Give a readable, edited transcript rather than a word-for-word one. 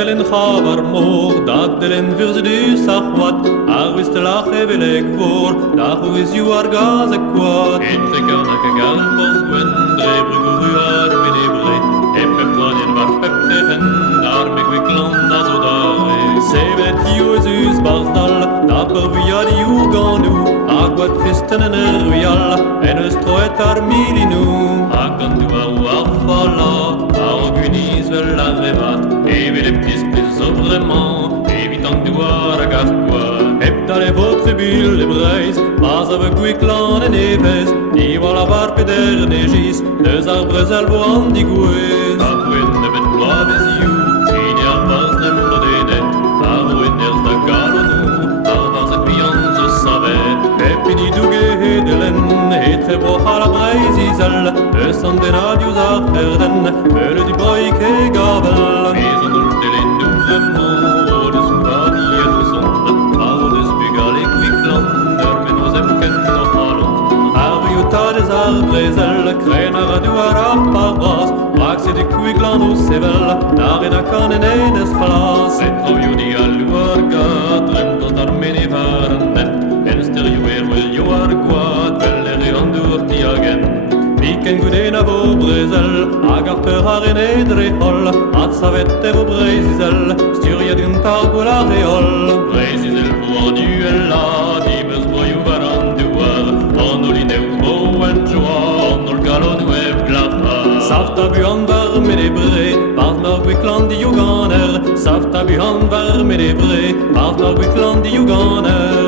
Tellen chavar mor, dat delen virze du sachwat, ar wist lach evelek vor, nach uis you ar gaz aquat. Entre karnak a garen vos gwendre, bruguru ar menebre, epe planien var pep trefen, ar me gweklan azodare. Sevet you eus barzdal, daper viad you ganu, agwat kristen en ervial, en eus troet ar milinu. Agandu ar fala, ar guniz vel la revat, Evi le petits plus vraiment, évitant de voir à Gascois. Hep dans les vôtres bulles les braises, pas avec Gwiclan et Neves, ni voir la barbe d'Ernegis, deux arbres alboans d'Igouez. Arwen ne met pas des yeux, il n'y a pas de modène, Arwen est de galonou, Arvars et pians au savet, Epini dougue et de laine, et très beau à la braise iselle, le sang des radios à Erden, le du boy et Gabel. Brezel, krener a duar a parbras, Raxe de kuiglan o sevel, Dar en a kanen en es falas. Et o di a luar gad, Rentos dar meni varnen, En stereo wel jo ar quad, Vellere an dur tiagen. Viken guden a vo brezel, Agar per ar en edre hol, At savet e vo brezizel, Sturiad un targol a reol. Brezizel vo an duel la, Dimes boyu varan duar, An olineu Safta buan var menebre, partner Gwiclan di Juganer. Safta buan var menebre, partner Gwiclan di Juganer.